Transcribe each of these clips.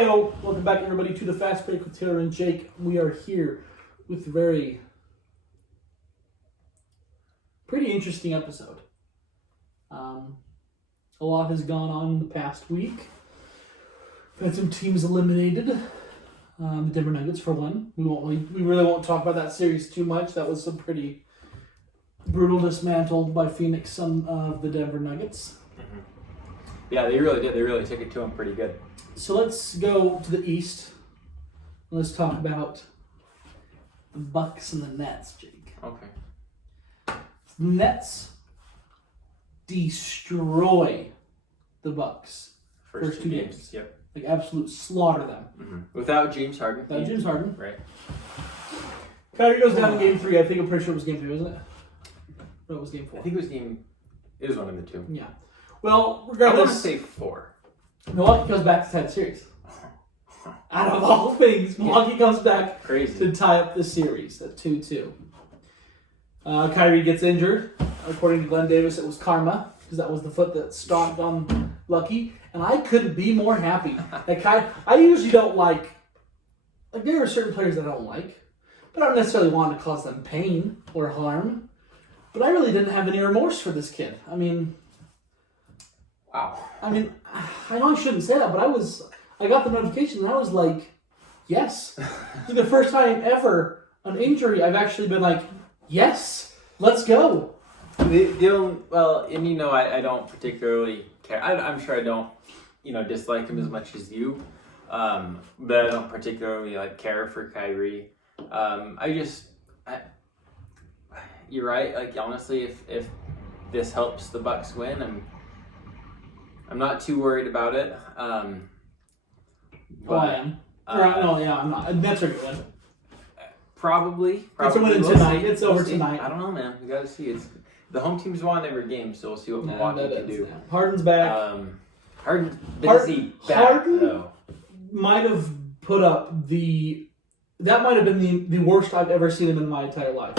Heyo! Welcome back, everybody, to the Fast Break with Taylor and Jake. We are here with a pretty interesting episode. A lot has gone on in the past week. We've had some teams eliminated. The Denver Nuggets, for one. We really won't talk about that series too much. That was some pretty brutal dismantle by Phoenix of the Denver Nuggets. Mm-hmm. Yeah, they really did. They really took it to them pretty good. So let's go to the East. Let's talk about the Bucks and the Nets, Jake. Okay. The Nets destroy the Bucks. First two games. Yep. Like absolute slaughter them. Mm-hmm. Without James Harden. Without James Harden. Right. Kyrie goes down in game 3. I think I'm pretty sure it was game 3, wasn't it? No, it was game 4. I think it was one of the two. Yeah. Well, I want regardless. to say 4. Milwaukee comes back to tie the series. Out of all things, Milwaukee comes back Crazy to tie up the series at 2-2. Kyrie gets injured. According to Glenn Davis, it was karma, because that was the foot that stomped on Lucky. And I couldn't be more happy. Like I usually don't like there are certain players that I don't like, but I don't necessarily want to cause them pain or harm. But I really didn't have any remorse for this kid. I mean, wow. I know I shouldn't say that, but I got the notification and I was like, yes. It's the first time ever an injury I've actually been like, yes, let's go. I don't particularly care. I'm sure I don't, dislike him as much as you. But I don't particularly care for Kyrie. You're right. Like honestly, if this helps the Bucks win, I'm not too worried about it. I am. I'm not. Nets are good. Probably. It's a win tonight. It's over tonight. I don't know, man. We got to see. It's the home team's won every game, so we'll see what Milwaukee can do. Harden's back. Harden though? Might have put up that might have been the worst I've ever seen him in my entire life.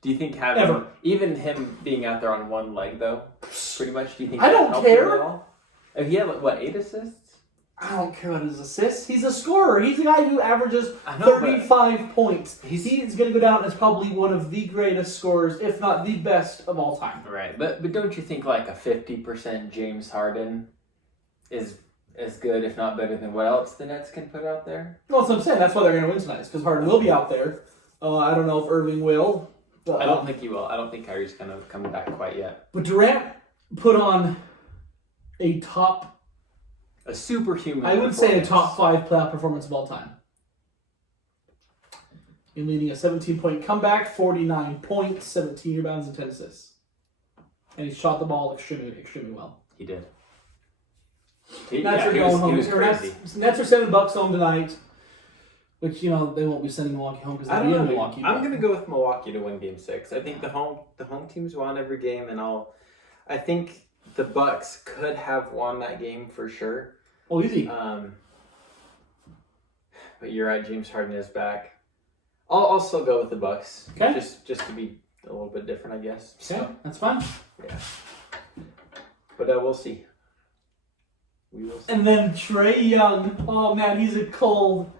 Do you think even him being out there on one leg though, pretty much? Do you think I don't care at all? He had 8 assists? I don't care about his assists. He's a scorer. He's a guy who averages 35 points. He's going to go down as probably one of the greatest scorers, if not the best of all time. Right, but don't you think a 50% James Harden is as good, if not better, than what else the Nets can put out there? Well, that's what I'm saying. That's why they're going to win tonight, because Harden will be out there. I don't know if Irving will. I don't think he will. I don't think Kyrie's going to come back quite yet. But Durant put on a superhuman. I would say a top 5 playoff performance of all time. In leading a 17-point comeback, 49 points, 17 rebounds, and 10 assists. And he shot the ball extremely, extremely well. He did. Nets are going home. Nets are sending Bucks home tonight. Which, they won't be sending Milwaukee home because they'll be in Milwaukee. I'm going to go with Milwaukee to win Game 6. I think the home team's won every game, and I think the Bucks could have won that game for sure. Oh, easy. But you're right, James Harden is back. I'll still go with the Bucks. Okay. Just to be a little bit different, I guess. Okay, that's fine. Yeah. But we'll see. We will see. And then Trae Young. Oh, man, he's a cold.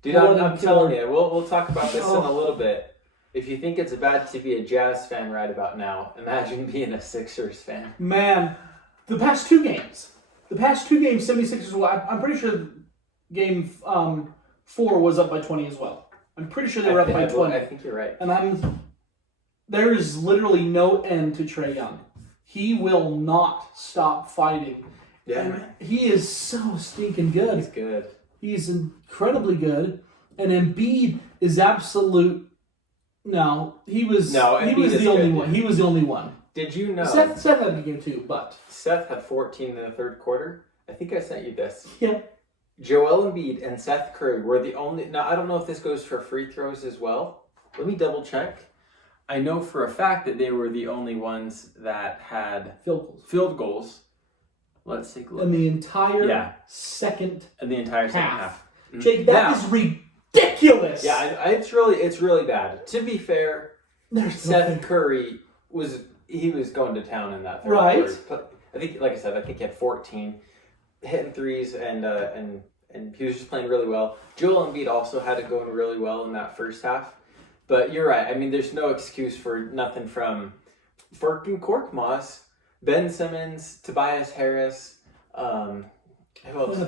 Dude, I'm telling you, we'll talk about this in a little bit. If you think it's bad to be a Jazz fan right about now, imagine being a Sixers fan. Man, the past two games, 76ers, I'm pretty sure game 4 was up by 20 as well. I'm pretty sure they were up by 20. I think you're right. And there is literally no end to Trae Young. He will not stop fighting. Yeah. And he is so stinking good. He's good. He's incredibly good. And Embiid is absolute. No, he was the only one. He was the only one. Did you know? Seth had a game too, but Seth had 14 in the third quarter. I think I sent you this. Yeah. Joel Embiid and Seth Curry were the only. Now I don't know if this goes for free throws as well. Let me double check. I know for a fact that they were the only ones that had field goals. Let's take a look. In the entire second half. Jake, that is ridiculous. Yeah, it's really bad. To be fair, Seth Curry was going to town in that third quarter. I think, like I said, he had 14 hitting threes and and he was just playing really well. Joel Embiid also had it going really well in that first half. But you're right. I mean, there's no excuse for nothing from Furkan Korkmaz, Ben Simmons, Tobias Harris, who else?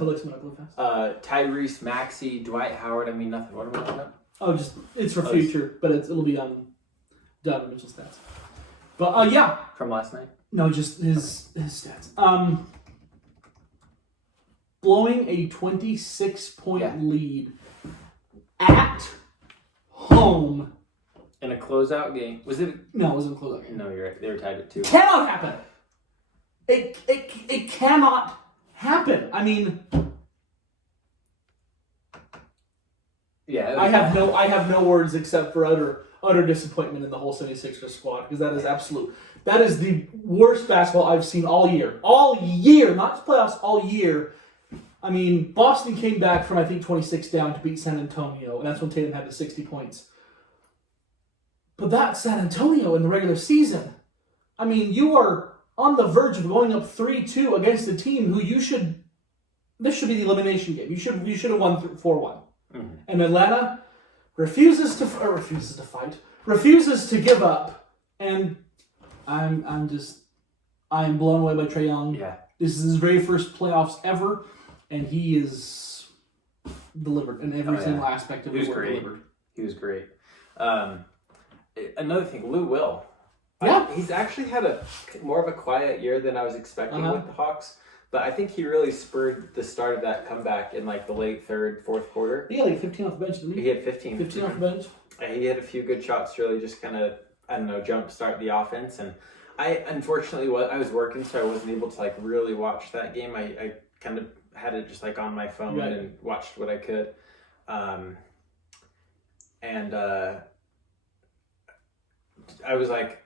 Tyrese Maxey, Dwight Howard. I mean, nothing. What am I looking at? Oh, just it's for future, but it'll be done Mitchell stats. But yeah, from last night. No, just his stats. Blowing a 26-point lead at home in a closeout game. Was it? No, it wasn't a closeout game. No, you're right. They were tied at 2. Cannot happen. It cannot happen. I mean, yeah. I have no words except for utter disappointment in the whole 76ers squad, because that is absolute. That is the worst basketball I've seen all year. All year, not just playoffs, all year. I mean, Boston came back from, I think, 26 down to beat San Antonio, and that's when Tatum had the 60 points. But that's San Antonio in the regular season. I mean, you are on the verge of going up 3-2 against a team who this should be the elimination game. You should have won 4-1. Mm-hmm. And Atlanta refuses to give up, and I'm blown away by Trae Young. Yeah. This is his very first playoffs ever, and he is delivered in every single aspect of the work. Delivered. He was great. Another thing, Lou Will. Yeah. He's actually had more of a quiet year than I was expecting with the Hawks, but I think he really spurred the start of that comeback in like the late third, fourth quarter. He had like 15 off the bench, didn't he? He had 15. 15 off the bench. He had a few good shots to really just kind of, jump start the offense. And I was working, so I wasn't able to like really watch that game. I kind of had it just like on my phone and watched what I could. I was like,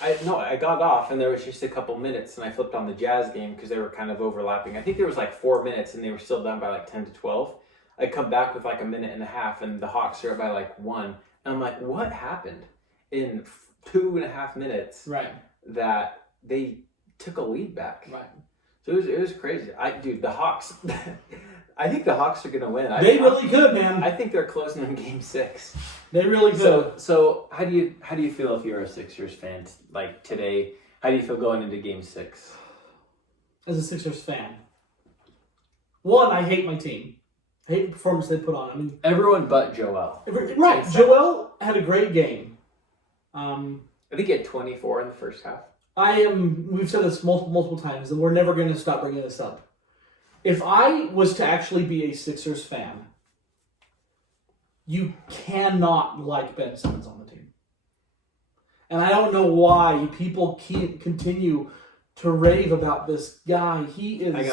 I got off and there was just a couple minutes and I flipped on the Jazz game because they were kind of overlapping. I think there was like 4 minutes and they were still down by like 10 to 12. I come back with like a minute and a half and the Hawks are up by like 1. And I'm like, what happened in 2.5 minutes? Right. That they took a lead back. Right. So it was crazy. The Hawks. I think the Hawks are gonna win. They really could, man. I think they're closing in Game 6. They really could. So how do you feel if you're a Sixers fan like today? How do you feel going into Game 6? As a Sixers fan, one, I hate my team. I hate the performance they put on. I mean, everyone but Joel. Right. Joel had a great game. I think he had 24 in the first half. We've said this multiple times, and we're never going to stop bringing this up. If I was to actually be a Sixers fan, you cannot like Ben Simmons on the team. And I don't know why people can't continue to rave about this guy. He is...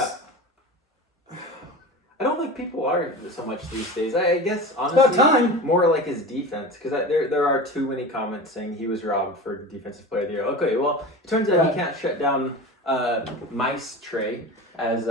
I don't think people are so much these days. I guess, honestly, it's about time. More like his defense. Because there are too many comments saying he was robbed for Defensive Player of the Year. Okay, well, it turns out he can't shut down Mice Trey, as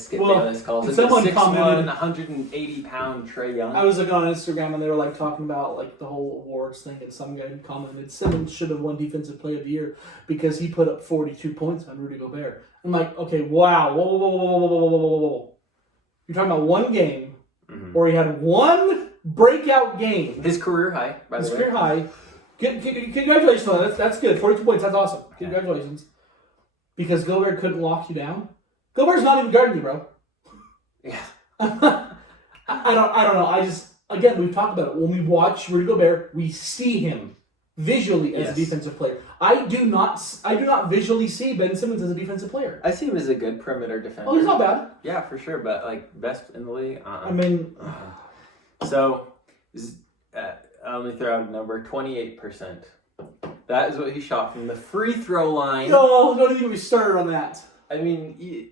Skip Bayless calls it. Someone 6'1", commented, 180-pound Trae Young. I was looking on Instagram and they were like talking about like the whole awards thing, and some guy commented Simmons should have won Defensive Player of the Year because he put up 42 points on Rudy Gobert. I'm like, okay, wow, whoa. You're talking about one game, or he had one breakout game. His career high, by the way. His career high. Congratulations on that. That's good. 42 points. That's awesome. Congratulations. Because Gobert couldn't lock you down. Gobert's not even guarding you, bro. Yeah. I don't know. Again, we've talked about it. When we watch Rudy Gobert, we see him visually as a defensive player. I do not visually see Ben Simmons as a defensive player. I see him as a good perimeter defender. Oh, he's not bad. Yeah, for sure. But like best in the league. I mean, so let me throw out a number: 28%. That is what he shot from the free throw line. No, don't even get me started on that. I mean,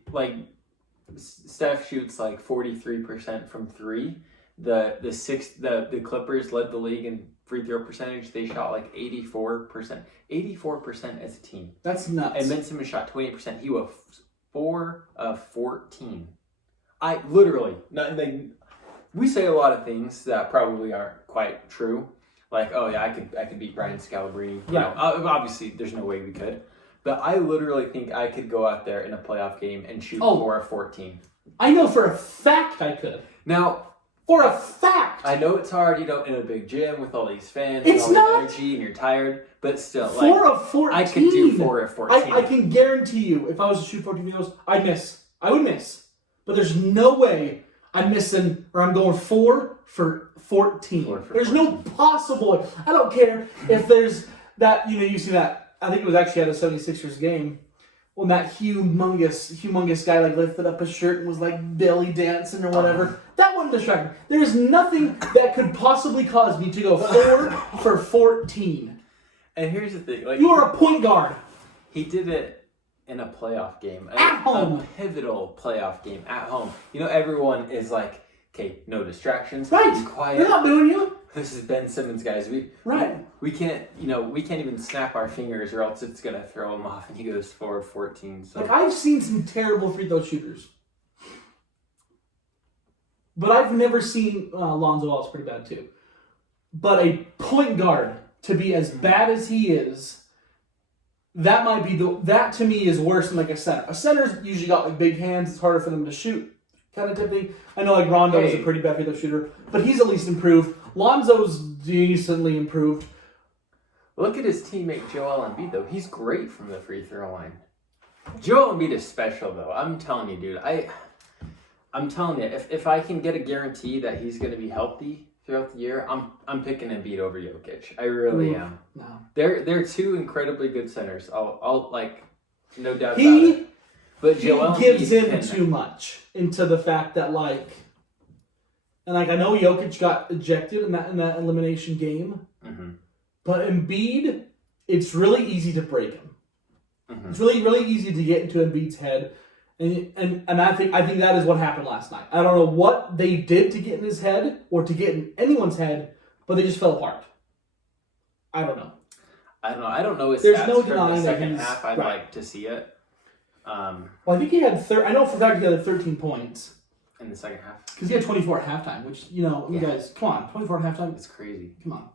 Steph shoots like 43% from 3. The Clippers led the league in free throw percentage. They shot like 84%. 84% as a team. That's nuts. And Ben Simmons shot 28%. He was 4 of 14. We say a lot of things that probably aren't quite true. Like, oh yeah, I could beat Brian Scalabrine. Obviously, there's no way we could. But I literally think I could go out there in a playoff game and shoot 4 of 14. I know for a fact I could. Now, for a fact. I know it's hard, in a big gym with all these fans It's and all not. this energy and you're tired, but still, 4 of 14. I could do 4 of 14. I can guarantee you, if I was to shoot 14 of those, I'd miss. I would miss. But there's no way I'm missing, or I'm going 4 for 14. 4 for There's 14. no possible. I don't care if there's that, you see that, I think it was actually at a 76ers game, when that humongous guy lifted up his shirt and was belly dancing or whatever. That wouldn't distract me. There is nothing that could possibly cause me to go 4 for 14. And here's the thing. You are a point guard. He did it in a playoff game. At home. A pivotal playoff game at home. Everyone is okay, no distractions. Right. Quiet. They're not doing you. This is Ben Simmons, guys. We can't even snap our fingers or else it's going to throw him off and he goes 4 of 14. So. I've seen some terrible free throw shooters. But I've never seen Lonzo Ball's pretty bad too. But a point guard to be as bad as he is, that might be that to me is worse than a center. A center's usually got big hands; it's harder for them to shoot, kind of thing. I know Rondo is a pretty bad free throw shooter, but he's at least improved. Lonzo's decently improved. Look at his teammate Joel Embiid though; he's great from the free throw line. Joel Embiid is special though. I'm telling you, dude. I'm telling you, if I can get a guarantee that he's going to be healthy throughout the year, I'm picking Embiid over Jokic. I really am. No. They're two incredibly good centers. I'll no doubt about it. But Joel gives Embiid in too much into the fact that and I know Jokic got ejected in that elimination game, but Embiid, it's really easy to break him. It's really easy to get into Embiid's head. And I think that is what happened last night. I don't know what they did to get in his head or to get in anyone's head, but they just fell apart. I don't know. I don't know his There's stats no for denying the that second he's half. I'd right. like to see it. Well, I think he had. I know for a fact he had 13 points in the second half because he had 24 at halftime. Which you guys, come on, 24 at halftime. It's crazy. Come on.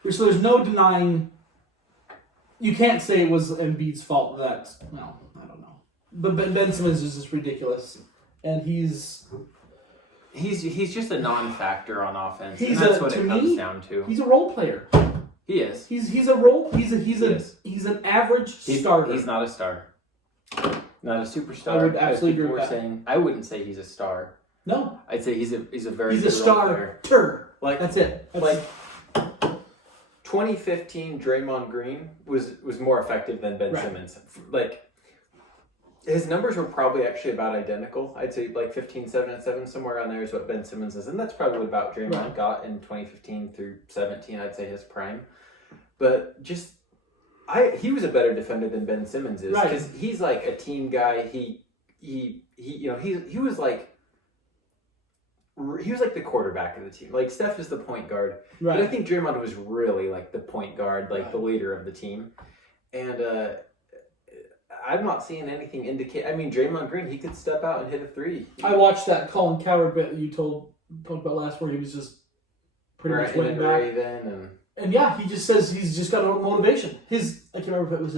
Crazy. So there's no denying. You can't say it was Embiid's fault. I don't know. But Ben Simmons is just ridiculous, and he's just a non-factor on offense. And that's what it comes down to. He's a role player. He is. He's a role. He's an average starter. He's not a star. Not a superstar. I would absolutely agree with that. I wouldn't say he's a star. No. I'd say he's a very he's good a starter. That's it. 2015 Draymond Green was more effective than Ben Simmons. His numbers were probably actually about identical. I'd say 15, 7, and 7, somewhere around there is what Ben Simmons is. And that's probably what about Draymond got in 2015 through 17, I'd say his prime. But he was a better defender than Ben Simmons is. Because he's a team guy. He was the quarterback of the team. Steph is the point guard. Right. But I think Draymond was really the point guard, the leader of the team. And I'm not seeing anything indicate. I mean, Draymond Green, he could step out and hit a 3. I watched that Colin Coward bit that you talked about last, where he was just pretty much went back. And yeah, he just says he's just got a motivation. I can't remember if it was.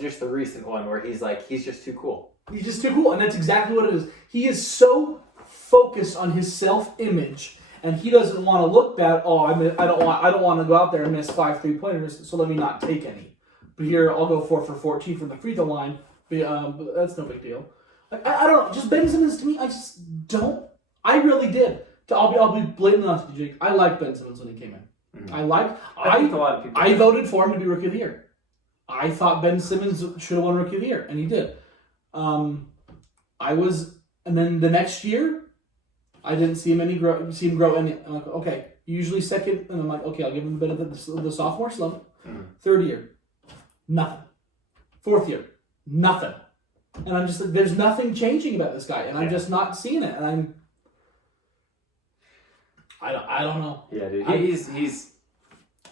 Just the recent one where he's he's just too cool. He's just too cool, and that's exactly what it is. He is so focused on his self-image, and he doesn't want to look bad. I don't want to go out there and miss 5 3-pointers, so let me not take any. But here, I'll go 4 for 14 from the free throw line. But that's no big deal. I don't know. Just Ben Simmons to me, I just don't. I really did. I'll be blatant honest with you, Jake. I liked Ben Simmons when he came in. Mm-hmm. I think a lot of people. I voted for him to be Rookie of the Year. I thought Ben Simmons should have won Rookie of the Year, and he did. And then the next year, I didn't see him grow any. I'm like, okay, usually second, and I'm like, okay, I'll give him a bit of the sophomore slump. Mm-hmm. Third year, nothing. Fourth year, nothing. And I'm just there's nothing changing about this guy, and I'm just not seeing it. And I don't know. Yeah, dude,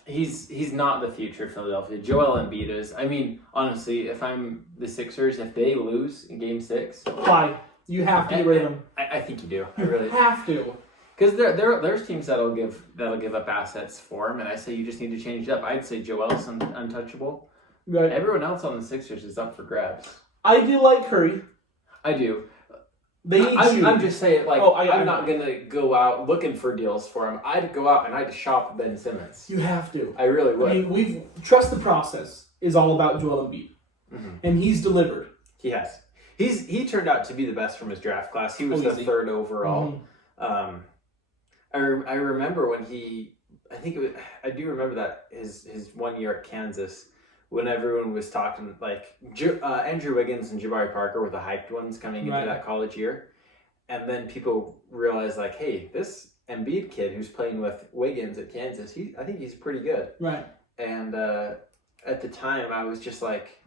he's not the future of Philadelphia. Joel Embiid is. I mean, honestly, if I'm the Sixers, if they lose in Game 6, why you have to get rid of him? I think you do. I You really have to. Because there's teams that'll give up assets for him, and I say you just need to change it up. I'd say Joel's untouchable. Right. Everyone else on the Sixers is up for grabs. I do like Curry. I do. They need shooting. I'm just saying, like, I'm not know. going to go out looking for deals for him. I'd go out and I'd shop Ben Simmons. You have to. I really would. I mean, trust the process is all about Joel Embiid. And he's delivered. He has. He turned out to be the best from his draft class. He was the third overall. I remember when I do remember that his 1 year at Kansas, when everyone was talking, like, Andrew Wiggins and Jabari Parker were the hyped ones coming into that college year. And then people realized, like, hey, this Embiid kid who's playing with Wiggins at Kansas, I think he's pretty good. Right. And at the time, I was just like,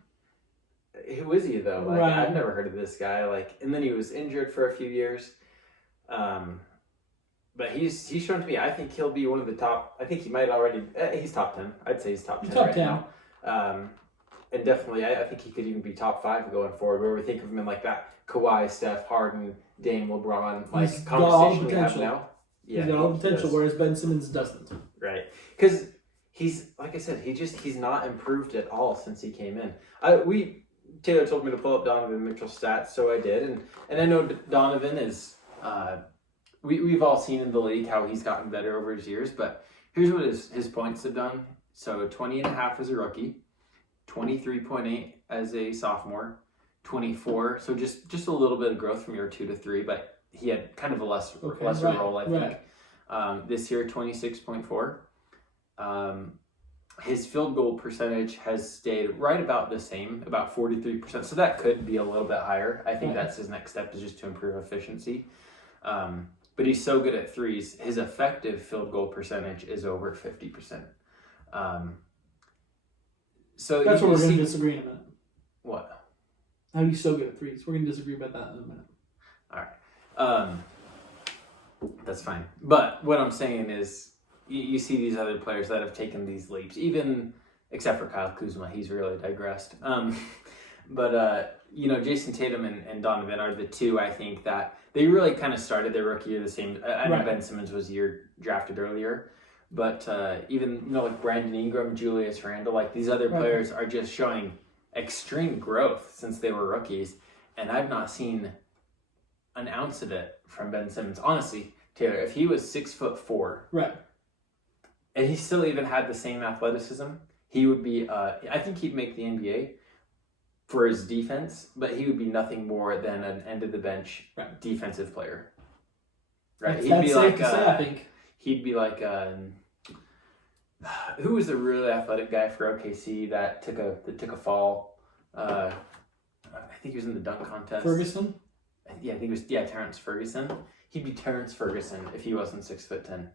who is he, though? Like, right. I've never heard of this guy. Like, and then he was injured for a few years. But he's shown to me, I think he'll be one of the top. I think he might already. He's top 10. I'd say he's top 10 right now. And definitely, I think he could even be top 5 going forward. Where we think of him in like that Kawhi, Steph, Harden, Dame, LeBron, like he's conversation we have now. Yeah, he's got all the potential, whereas Ben Simmons doesn't. Right, because he's, like I said, he's not improved at all since he came in. Taylor told me to pull up Donovan Mitchell's stats, so I did, and I know Donovan is. We've all seen in the league how he's gotten better over his years, but here's what his points have done. So 20.5 as a rookie, 23.8 as a sophomore, 24. So just a little bit of growth from year 2 to 3, but he had kind of a lesser role, I think. This year, 26.4. His field goal percentage has stayed right about the same, about 43%. So that could be a little bit higher. I think that's his next step, is just to improve efficiency. But he's so good at threes. His effective field goal percentage is over 50%. So that's what we're going to disagree in a minute. What? How he's so good at threes. We're going to disagree about that in a minute. All right. That's fine. But what I'm saying is, you see these other players that have taken these leaps, even except for Kyle Kuzma, he's really digressed. But Jason Tatum and Donovan are the two, I think, that they really kind of started their rookie year the same. I know Ben Simmons was a year drafted earlier, but even like Brandon Ingram, Julius Randle, like these other players are just showing extreme growth since they were rookies, and I've not seen an ounce of it from Ben Simmons. Honestly, Taylor, if he was 6'4", and he still even had the same athleticism, he would be. I think he'd make the NBA for his defense, but he would be nothing more than an end of the bench defensive player. Right? That's safe to say, I think. He'd be like who was the really athletic guy for OKC that took a fall? I think he was in the dunk contest. Ferguson? Yeah, I think it was Terrence Ferguson. He'd be Terrence Ferguson if he wasn't 6'10".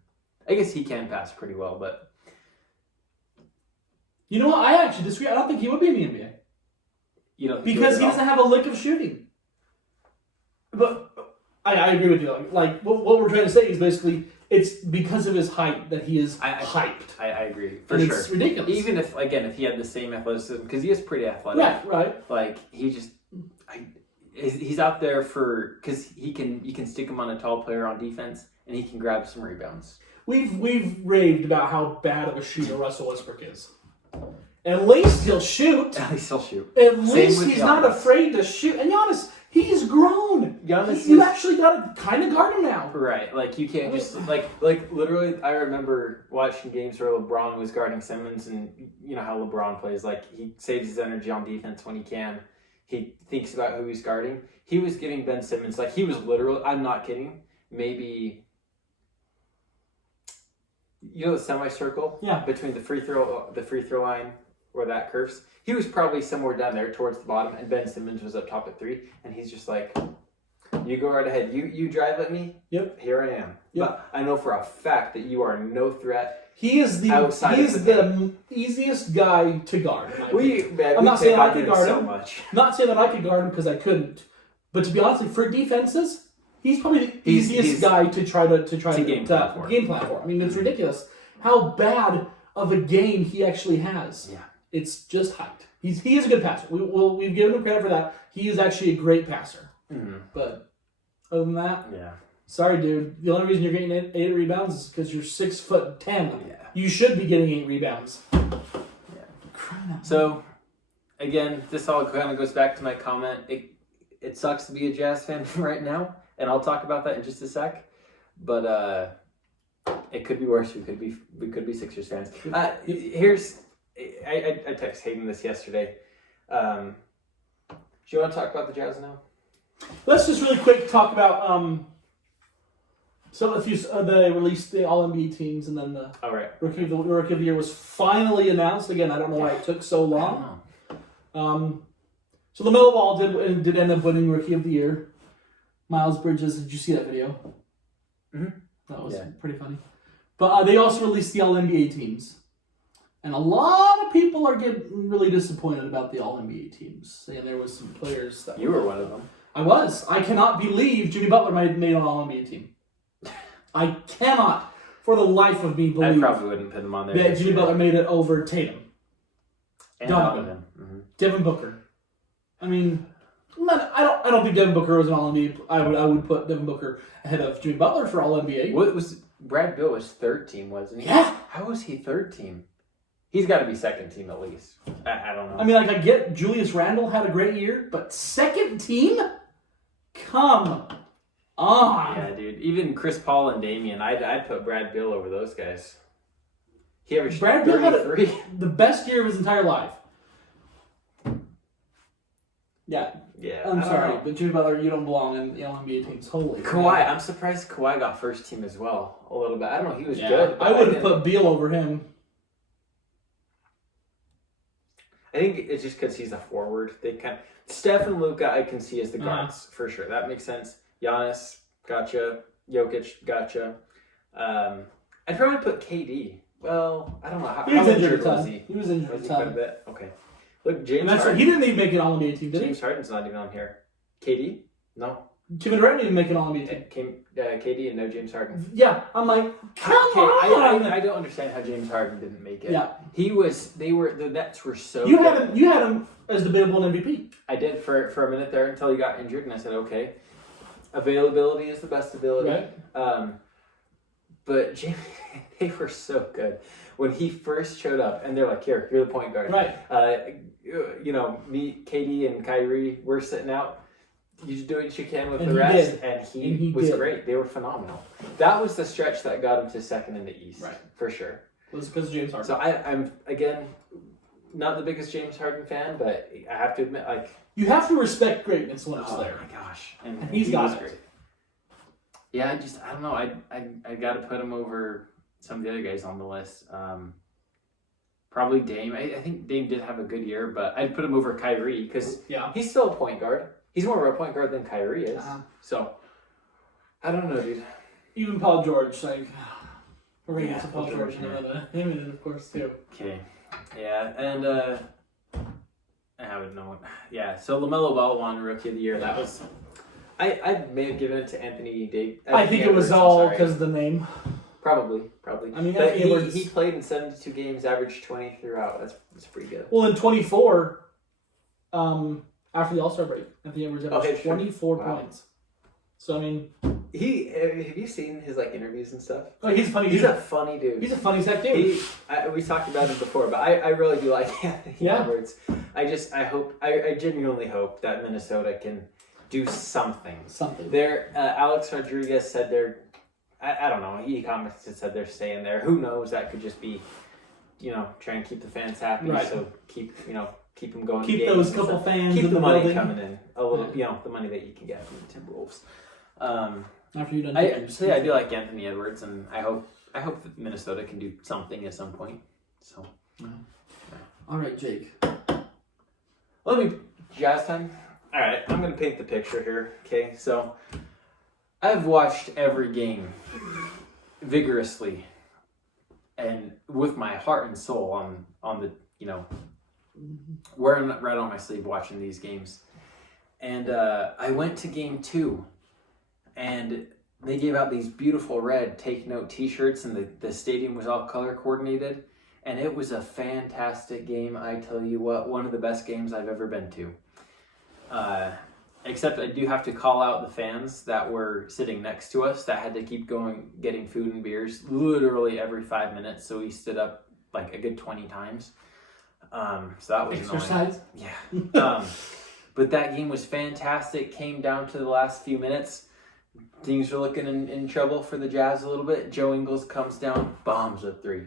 I guess he can pass pretty well, but you know what? I actually disagree. I don't think he would be in the NBA. You don't because he doesn't have a lick of shooting. But I agree with you. Like what we're trying to say is basically it's because of his height that he is hyped. I agree for sure. It's ridiculous. Even if he had the same athleticism, because he is pretty athletic. Right. Like he's out there because you can stick him on a tall player on defense and he can grab some rebounds. We've raved about how bad of a shooter Russell Westbrook is. At least he'll shoot. At least he'll shoot. At least he's not afraid to shoot. And Giannis, he's grown. You actually got to kind of guard him now. Right. Like, you can't just... Like literally, I remember watching games where LeBron was guarding Simmons, and you know how LeBron plays. Like, he saves his energy on defense when he can. He thinks about who he's guarding. He was giving Ben Simmons... Like, he was literally... I'm not kidding. Maybe... You know the semicircle? Yeah. Between the free throw line where that curves? He was probably somewhere down there towards the bottom, and Ben Simmons was up top at 3, and he's just like, you go right ahead. You drive at me. Yep. Here I am. Yep. But I know for a fact that you are no threat. He is the easiest guy to guard. I'm not saying I could guard him. Not saying that I could guard him because I couldn't. But to be honest, for defenses, he's probably the easiest guy to try to game plan for. I mean, it's ridiculous how bad of a game he actually has. Yeah. It's just height. He is a good passer. We've given him credit for that. He is actually a great passer. Mm-hmm. But other than that, yeah. Sorry, dude. The only reason you're getting 8 rebounds is because you're 6'10". Yeah. You should be getting 8 rebounds. Yeah. So, again, this all kind of goes back to my comment. it sucks to be a Jazz fan right now, and I'll talk about that in just a sec. But it could be worse. We could be Sixers fans. I texted Hayden this yesterday. Do you want to talk about the Jazz now? Let's just really quick talk about so if you they released the All NBA teams, and then the Rookie of the Year was finally announced. Again, I don't know why it took so long. So LaMelo Ball did end up winning Rookie of the Year. Miles Bridges, did you see that video? Mm-hmm. That was pretty funny. But they also released the All NBA teams. And a lot of people are getting really disappointed about the All NBA teams, saying there was some players that... You were one of them. I was. I cannot believe Jimmy Butler made an All NBA team. I cannot, for the life of me, believe... I probably wouldn't put him on there. ...that Jimmy Butler made it over Tatum. And Donovan. Mm-hmm. Devin Booker. I mean, I don't think Devin Booker was an All NBA. I would put Devin Booker ahead of Jimmy Butler for All NBA. What was... Brad Beal was third team, wasn't he? Yeah. How was he third team? He's got to be second team at least. I don't know. I mean, I get Julius Randle had a great year, but second team? Come on. Yeah, dude. Even Chris Paul and Damian, I'd put Brad Beal over those guys. He averaged Brad Beal had the best year of his entire life. Yeah. Yeah. I'm sorry, but Jimmy Butler, you don't belong in the NBA teams. Holy Kawhi, I'm surprised Kawhi got first team as well. A little bit. I don't know. He was good. I would have put Beal over him. I think it's just because he's a forward. Steph and Luka, I can see as the guards for sure. That makes sense. Giannis, gotcha. Jokic, gotcha. I'd probably put KD. Well, I don't know. How injured was he? He was injured. Was he quite a bit? Okay. Look, James Harden. He didn't even make an All NBA team, did he? James Harden's not even on here. KD? No. Kevin Durant didn't make an All NBA team. KD and no James Harden. Yeah, I'm like, come on. I don't understand how James Harden didn't make it. Yeah. The Nets were so You good. had him as debatable an MVP. I did for a minute there until he got injured, and I said, okay, availability is the best ability. Right. But James, they were so good. When he first showed up, and they're like, here, you're the point guard. Right. Me, Katie, and Kyrie, we're sitting out. You just do what you can with the rest, and he was great. They were phenomenal. That was the stretch that got him to second in the East, right? For sure. It was because of James Harden. So I'm again not the biggest James Harden fan, but I have to admit, you have to respect greatness when it's there. Oh my gosh, and he got it. Great. Yeah, I don't know. I got to put him over some of the other guys on the list. Probably Dame. I think Dame did have a good year, but I'd put him over Kyrie because he's still a point guard. He's more of a point guard than Kyrie is. So, I don't know, dude. Even Paul George, we're going to get to Paul George in a minute. Him in it, of course, too. Okay. Yeah, and I haven't known. Yeah, so LaMelo Ball won Rookie of the Year. That was... I may have given it to Anthony Davis. I think it was all because of the name. Probably. I mean, but he played in 72 games, averaged 20 throughout. That's pretty good. Well, in 24, after the All-Star break, Anthony Edwards averaged 24 points. So, I mean... have you seen his interviews and stuff? Oh, he's funny. He's a funny dude. He's a funny tech dude. We talked about him before, but I really do like Anthony Edwards. I genuinely hope that Minnesota can do something. Alex Rodriguez said I don't know. He commented, said they're staying there. Who knows? That could just be, try and keep the fans happy. Right. So keep them going. Keep those couple fans. Keep in the money building. Coming in a little. The money that you can get from the Timberwolves. After you're done. I do like Anthony Edwards, and I hope that Minnesota can do something at some point. So. All right, Jake. Let me Jazz time. All right, I'm gonna paint the picture here. Okay, so. I've watched every game vigorously and with my heart and soul on the, wearing it right on my sleeve watching these games. And I went to game 2 and they gave out these beautiful red Take Note t-shirts and the stadium was all color coordinated. And it was a fantastic game. I tell you what, one of the best games I've ever been to. Except I do have to call out the fans that were sitting next to us that had to keep going, getting food and beers literally every 5 minutes. So we stood up a good 20 times. So that was exercise. Annoying. Yeah. But that game was fantastic. Came down to the last few minutes. Things were looking in trouble for the Jazz a little bit. Joe Ingles comes down, bombs a 3.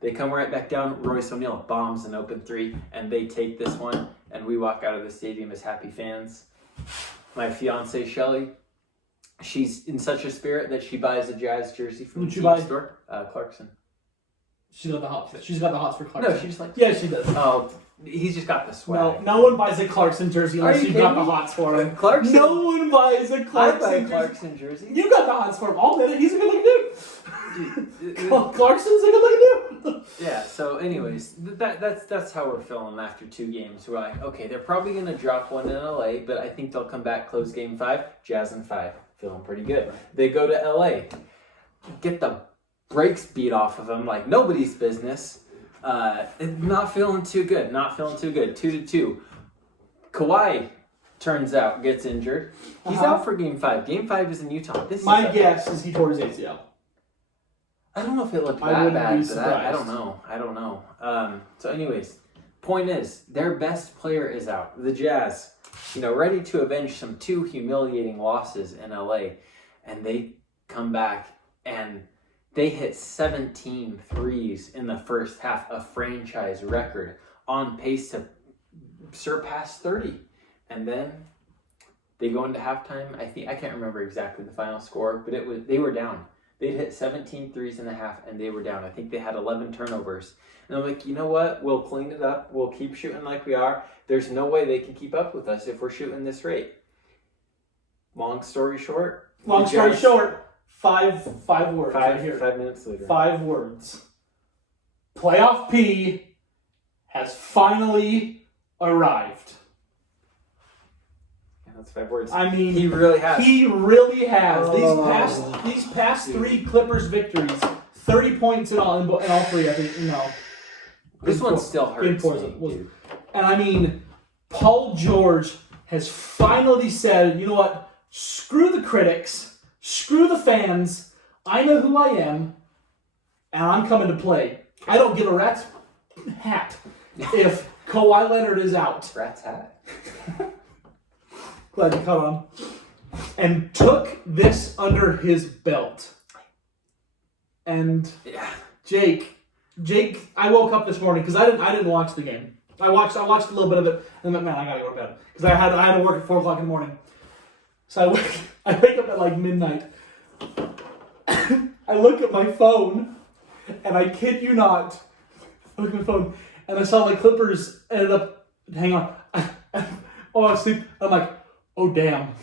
They come right back down. Royce O'Neal bombs an open 3, and they take this one. And we walk out of the stadium as happy fans. My fiance Shelly, she's in such a spirit that she buys a Jazz jersey from the team store. Clarkson. She's got the hots for Clarkson. No, she just like. Yeah, she does. Oh, he's just got the swag. No one buys a Clarkson jersey unless you've got the hots for him. Clarkson. No one buys a Clarkson jersey. You got the hots for him. I'll admit it. He's a good looking dude. Clarkson's a good looking dude. Yeah. So, anyways, that's how we're feeling after 2 games. We're like, okay, they're probably gonna drop one in LA, but I think they'll come back, close game 5, Jazz in 5, feeling pretty good. They go to LA, get the brakes beat off of them like nobody's business. Not feeling too good. 2-2. Kawhi turns out gets injured. He's out for game 5. Game 5 is in Utah. My guess is he tore his ACL. I don't know if it looked that bad, but I don't know. So anyways, point is, their best player is out. The Jazz, ready to avenge some 2 humiliating losses in LA, and they come back and they hit 17 threes in the first half, a franchise record, on pace to surpass 30. And then they go into halftime. I can't remember exactly the final score, but they were down. They'd hit 17 threes in the half, and they were down. I think they had 11 turnovers. And I'm like, you know what? We'll clean it up. We'll keep shooting like we are. There's no way they can keep up with us if we're shooting this rate. Long story short. 5 words right here. 5 minutes later. 5 words. Playoff P has finally arrived. Yeah, that's 5 words. I mean, he really has. Oh. These past 3 Clippers victories, 30 points in all 3. I think This one still hurts me, dude. And I mean, Paul George has finally said, you know what? Screw the critics. Screw the fans. I know who I am, and I'm coming to play. I don't give a rat's hat if Kawhi Leonard is out. Rat's hat. Glad you caught on. And took this under his belt. And Jake, I woke up this morning because I didn't watch the game. I watched a little bit of it, and then, man, I gotta go to bed because I had to work at 4:00 in the morning. So I wake up at like midnight. I look at my phone, and I kid you not, I look at my phone, and I saw the Clippers ended up, hang on, I was asleep. I'm like, oh damn.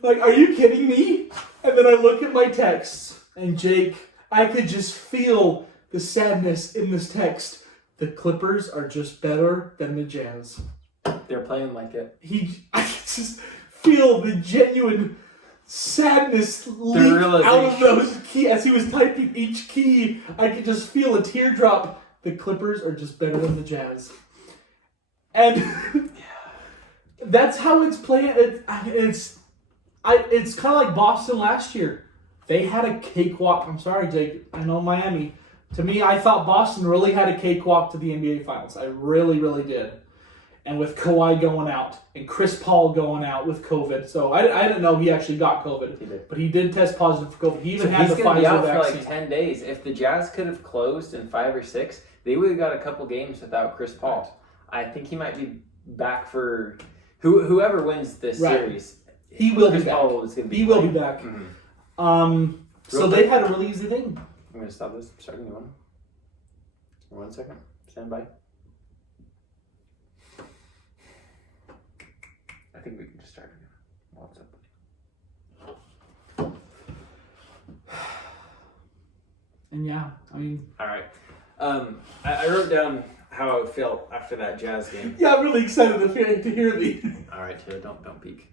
Like, are you kidding me? And then I look at my texts, and Jake, I could just feel the sadness in this text. The Clippers are just better than the Jazz. They're playing like it. I could just feel the genuine sadness leak out of those keys. As he was typing each key, I could just feel a teardrop. The Clippers are just better than the Jazz. And that's how it's playing. It's kind of like Boston last year. They had a cakewalk. I'm sorry, Jake. I know Miami. To me, I thought Boston really had a cakewalk to the NBA Finals. I really, really did. And with Kawhi going out and Chris Paul going out with COVID. So I didn't know he actually got COVID. He did. But he did test positive for COVID. He even had the Pfizer vaccine. He's going to be out for like 10 days. If the Jazz could have closed in 5 or 6, they would have got a couple games without Chris Paul. Right. I think he might be back for whoever wins this series. He will Chris be back. Paul is going to be He will be back. Mm-hmm. So they had a really easy thing. I'm going to stop this. Start a new one. 1 second. Stand by. I think we can just start again. What's up? And yeah, I mean... All right. I wrote down how I felt after that Jazz game. Yeah, I'm really excited to hear the... All right, Taylor, don't peek.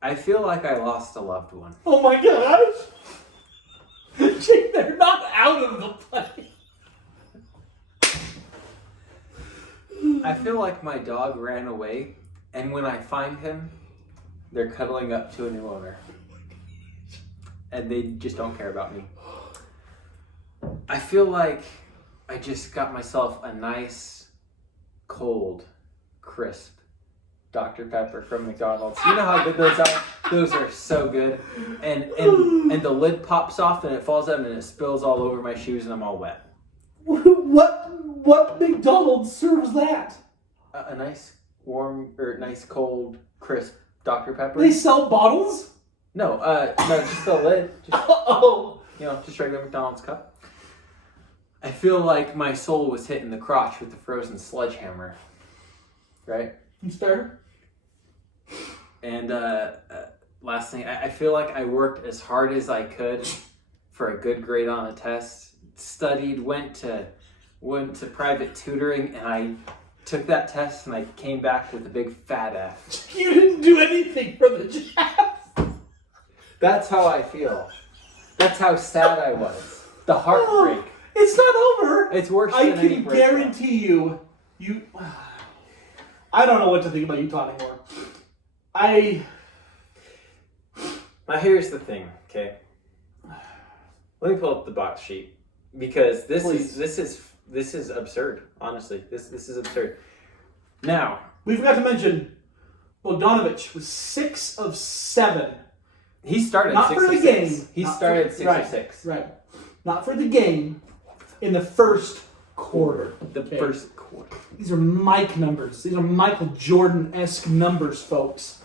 I feel like I lost a loved one. Oh my gosh! Jake, they're not out of the play. I feel like my dog ran away, and when I find him, they're cuddling up to a new owner. And they just don't care about me. I feel like I just got myself a nice, cold, crisp Dr. Pepper from McDonald's. You know how good those are? Those are so good. And the lid pops off and it falls out and it spills all over my shoes and I'm all wet. What McDonald's serves that? A nice warm or nice cold crisp Dr. Pepper. They sell bottles? No, just the lid. Just, just regular McDonald's cup. I feel like my soul was hit in the crotch with the frozen sledgehammer. Right? It's fair. And last thing, I feel like I worked as hard as I could for a good grade on a test. Studied, went to private tutoring, and I took that test and I came back with a big fat F. You didn't do anything for the Jazz. That's how I feel. That's how sad I was. The heartbreak. It's not over. It's worse I than any can breakup. guarantee you. I don't know what to think about Utah anymore. Now here's the thing, okay? Let me pull up the box sheet because this is absurd. Honestly, this is absurd. Now we forgot to mention Bogdanovic was 6 of 7. He started not 6 for the of game. 6. He started 6 of 6. Right, not for the game. In the first quarter. First quarter. These are Mike numbers. These are Michael Jordan-esque numbers, folks.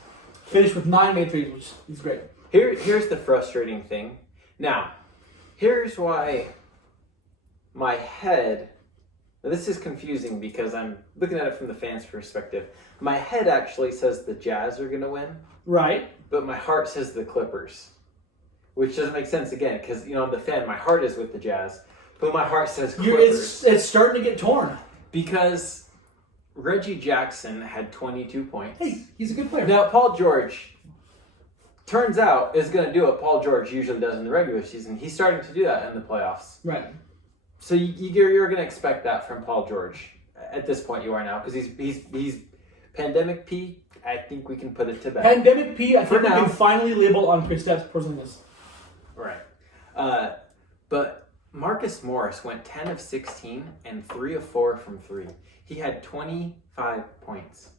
Finished with 9 made threes, which is great. Here's the frustrating thing. Now, here's why my head... Now this is confusing because I'm looking at it from the fans' perspective. My head actually says the Jazz are going to win. Right. But my heart says the Clippers. Which doesn't make sense again because, I'm the fan. My heart is with the Jazz. But my heart says Clippers. It's starting to get torn. Because Reggie Jackson had 22 points. Hey, he's a good player. Now, Paul George, turns out, is going to do what Paul George usually does in the regular season. He's starting to do that in the playoffs. Right. So you're going to expect that from Paul George. At this point, you are now. Because he's pandemic P. I think we can put it to bed. Pandemic P, I think we now. can finally label on Kristaps Porzingis. Right. But... Marcus Morris went 10 of 16 and 3 of 4 from 3. He had 25 points.